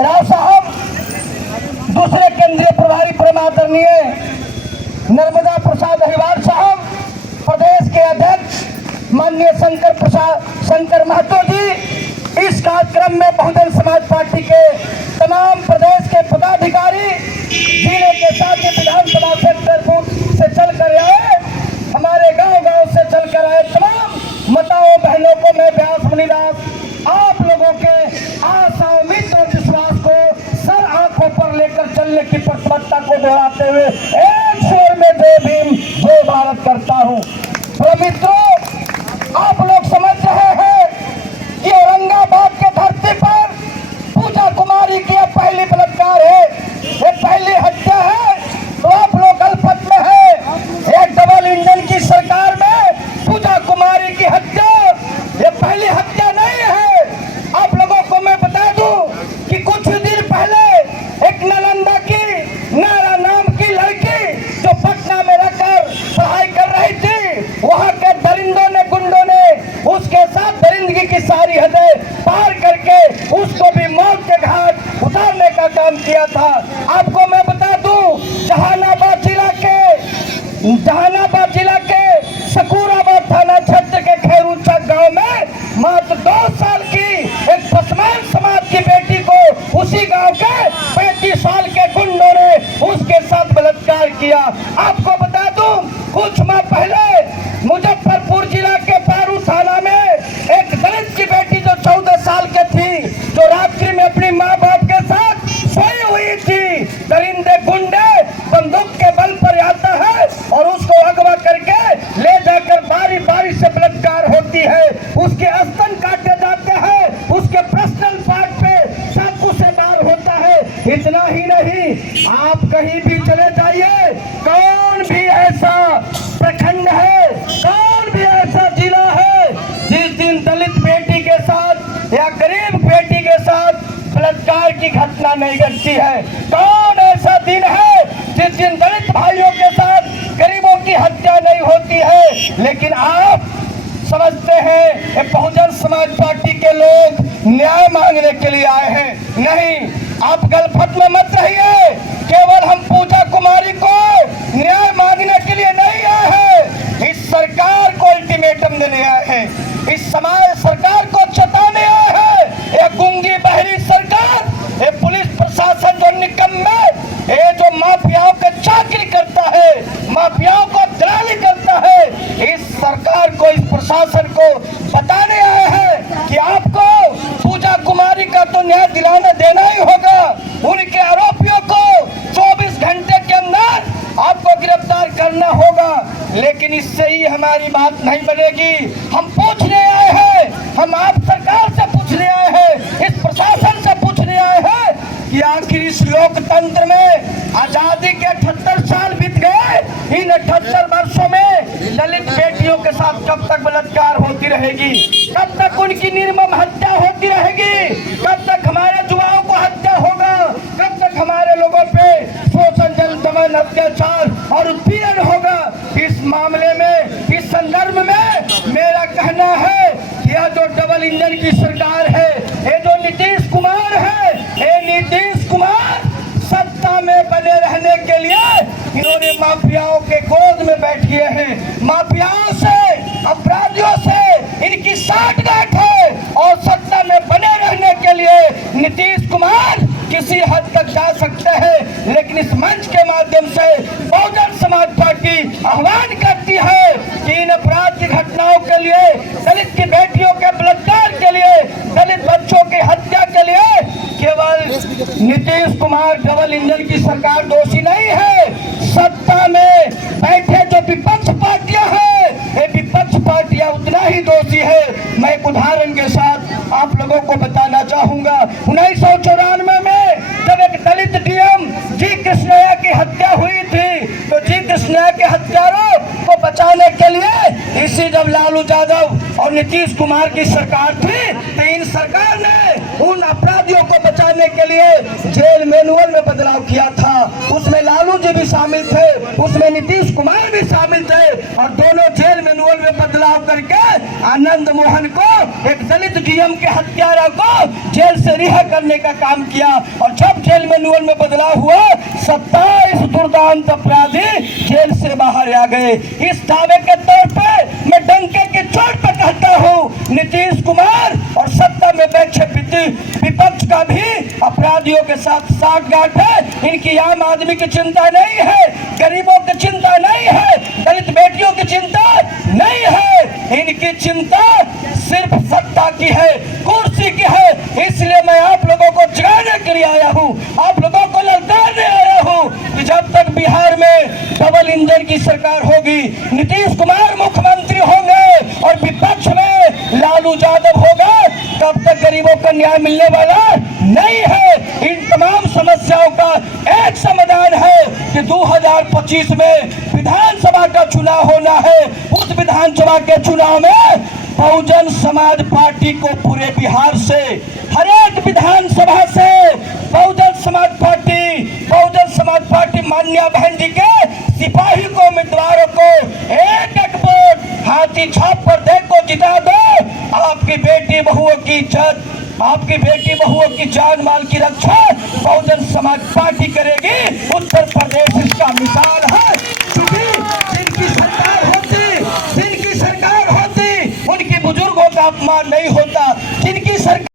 राव साहब, दूसरे केंद्रीय प्रभारी परम आदरणीय नर्मदा प्रसाद अहिवाल साहब, प्रदेश के अध्यक्ष माननीय शंकर महतो जी, इस कार्यक्रम में बहुजन समाज पार्टी के तमाम प्रदेश के पदाधिकारी, जिले के साथ विधानसभा सेक्टर से चलकर आए, हमारे गांव-गांव से चलकर आए तमाम माताओं बहनों को मैं व्यास मुनिदास आप लोगों के आशा उम्मीद और विश्वास को सर आंखों पर लेकर चलने की प्रतिबद्धता को दोहराते हुए एक स्वर में जय भीम जय भारत करता हूँ। तो मित्रों, आप लोग समझ रहे हैं कि औरंगाबाद के धरती पर पूजा कुमारी की पहली बलात्कार है, ये पहली हत्या है। तो आप लोग अल्पत में है, एक डबल इंजन की सरकार में पूजा कुमारी की हत्या ये पहली हत्या नहीं है। आप लोगों को मैं बता दूं कि कुछ दिन पहले एक नालंदा की नारा नाम की लड़की जो पटना में रहकर पढ़ाई कर रही थी, वहां के दरिंदों ने, गुंडों ने उसके साथ दरिंदगी की सारी हदें पार करके उसको भी मौत के घाट उतारने का काम किया था। आपको मैं बता दूं, जहानाबाद जिला के सकूराबाद थाना क्षेत्र के खैरूचक गांव में मात्र 2 साल की एक पसमान समाज की बेटी को उसी गांव के 35 साल के गुंडों ने उसके साथ बलात्कार किया। आपको बता दूं, कुछ माह पहले मुजफ्फरपुर जिला के पारू थाना में एक दलित की बेटी जो 14 साल की थी, जो रात्रि में अपनी माँ बाप के साथ सोई हुई थी, दरिंदे गुंडे बंदूक के बल पर आता है और उसको अगवा करके ले जाकर बारी बारी से बलात्कार होती है, उसके स्तन काटे जाते हैं, उसके पर्सनल पार्ट पे चाकू से वार होता है। इतना ही नहीं, आप कहीं भी चले जाइए, कौन भी ऐसा प्रखंड है, कौन भी ऐसा जिला है जिस दिन दलित बेटी के साथ या गरीब बेटी के साथ बलात्कार की घटना नहीं घटती है? कौन ऐसा दिन है जिस दिन दलित भाइयों के साथ गरीबों की हत्या नहीं होती है? लेकिन आप समझते हैं ये बहुजन समाज पार्टी के लोग न्याय मांगने के लिए आए हैं। नहीं, आप गलफत में मत रहिए। केवल हम पूजा कुमारी को न्याय मांगने के लिए नहीं आए हैं, इस सरकार को अल्टीमेटम देने आए हैं, इस समाज सरकार को चेताने आए हैं। ये गूंगी बहरी सरकार, ये पुलिस प्रशासन जो निकम्मे, ये जो माफियाओं के चाकरी करता है, माफियाओं को दलाली करता है, इस सरकार को, इस प्रशासन को बताने आए हैं कि आपको पूजा कुमारी का तो न्याय दिलाना देना ही होगा। उनके आरोपियों को 24 घंटे के अंदर आपको गिरफ्तार करना होगा। लेकिन इससे ही हमारी बात नहीं बनेगी। हम पूछने आए हैं, हम आप सरकार से पूछने आए हैं, इस प्रशासन से पूछने आए हैं कि आखिर इस लोकतंत्र में आजादी के 78 साल बीत गए, इन 78 वर्षों में दलित बेटियों के साथ कब तक बलात्कार होती रहेगी? कब तक उनकी निर्मम हत्या होती रहेगी? कब तक हमारे युवाओं को हत्या होगा? कब तक हमारे लोगों पे शोषण, दमन, अत्याचार और उत्पीड़न होगा? इस मामले में, इस संदर्भ में मेरा कहना है कि यह जो डबल इंजन की सरकार है, ये जो नीतीश कुमार है, ये नीतीश कुमार सत्ता में बने रहने के लिए इन्होंने माफियाओं के गोद में बैठ गए हैं। माफियाओं से, अपराधियों से इनकी साठगांठ है और सत्ता में बने रहने के लिए नीतीश कुमार किसी हद तक जा सकते हैं। लेकिन इस मंच के माध्यम से बहुजन समाज पार्टी आह्वान करती है कि इन अपराध की घटनाओं के लिए, दलित की बेटियों के बलात्कार के लिए, दलित बच्चों की हत्या के लिए केवल नीतीश कुमार डबल इंजन की सरकार दोषी नहीं है। सत्ता में बैठे जो विपक्ष पार्टियां हैं, ये विपक्ष पार्टियां उतना ही दोषी है। मैं एक उदाहरण के साथ आप लोगों को बताना चाहूंगा। 1994 में जब एक दलित डीएम जी कृष्णैया की हत्या हुई थी, तो जी कृष्णैया के हत्यारों को बचाने के लिए इसी जब लालू यादव और नीतीश कुमार की सरकार थी, तो इन सरकार ने उन अपराधियों को बचा लाने के लिए जेल मैनुअल में बदलाव किया था। उसमें लालू जी भी शामिल थे, उसमें नीतीश कुमार भी शामिल थे और दोनों जेल मैनुअल में बदलाव करके आनंद मोहन को, एक दलित डीएम के हत्यारा को जेल से रिहा करने का काम किया। और जब जेल मैनुअल में बदलाव हुआ 27 दुर्दांत अपराधी जेल से बाहर आ गए। इस दावे के तौर पे मैं डंके की चोट पर कहता हूँ, नीतीश कुमार और सत्ता में बैठे विपक्ष का भी अपराधियों के साथ साठगांठ है। इनकी आम आदमी की चिंता नहीं है, गरीबों की चिंता नहीं है, दलित बेटियों की चिंता नहीं है, इनकी चिंता सिर्फ सत्ता की है, कुर्सी की है। इसलिए मैं आप लोगों को जगाने के लिए आया हूँ, आप लोगों को ललकारने आया हूँ कि जब तक बिहार में डबल इंजन की सरकार होगी, नीतीश कुमार मुख्यमंत्री होंगे और विपक्ष में लालू यादव होगा, तब तक गरीबों को न्याय मिलने वाला नहीं है। इन तमाम समस्याओं का एक समाधान है कि 2025 में विधानसभा का चुनाव होना है। उस विधानसभा के चुनाव में बहुजन समाज पार्टी को पूरे बिहार से, हर एक विधानसभा से बहुजन समाज पार्टी मान्या बहन जी के सिपाही को, उम्मीदवारों को एक एक वोट हाथी छाप पर देखो जिता दो। आपकी बेटी बहुओं की इज्जत, आपकी बेटी बहुओं की जान माल की रक्षा बहुजन समाज पार्टी करेगी। उत्तर प्रदेश इसका मिसाल है। क्योंकि जिनकी सरकार होती उनकी बुजुर्गों का अपमान नहीं होता,